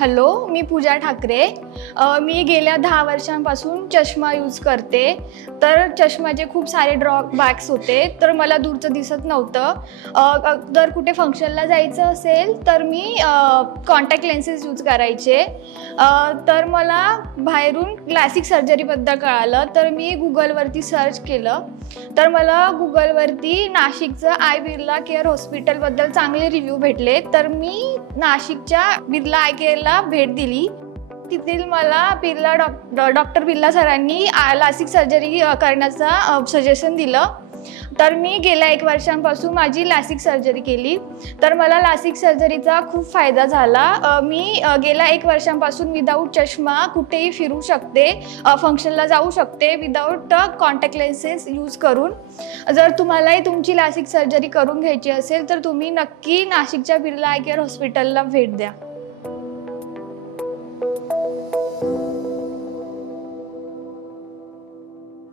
Hello, मी पूजा ठाकरे. मी गेल्या 10 वर्षांपासून चष्मा यूज करते. तर चष्माचे खूप सारे ड्रॉबॅक्स होते, तर मला दूरचं दिसत नव्हतं. जर कुठे फंक्शनला जायचं असेल तर मी कॉन्टॅक्ट लेन्सेस यूज करायचे. तर मला बाहेरून लॅसिक सर्जरीबद्दल कळालं, तर मी गुगलवरती सर्च केलं. तर मला गुगलवरती नाशिकचं आय बिर्ला केअर हॉस्पिटलबद्दल चांगले रिव्ह्यू भेटले. तर मी नाशिकच्या बिर्ला आय केअरला भेट दिली. तिथील मला डॉक्टर बिर्ला सरांनी लासिक सर्जरी करण्याचा सजेशन दिलं. तर मी गेल्या 1 वर्षांपासून माझी लासिक सर्जरी केली. तर मला लासिक सर्जरीचा खूप फायदा झाला. मी गेल्या 1 वर्षांपासून विदाऊट चष्मा कुठेही फिरू शकते, फंक्शनला जाऊ शकते विदाऊट कॉन्टॅक्ट लेन्सेस यूज करून. जर तुम्हालाही तुमची लासिक सर्जरी करून घ्यायची असेल तर तुम्ही नक्की नाशिकच्या बिर्ला आय केअर हॉस्पिटलला भेट द्या.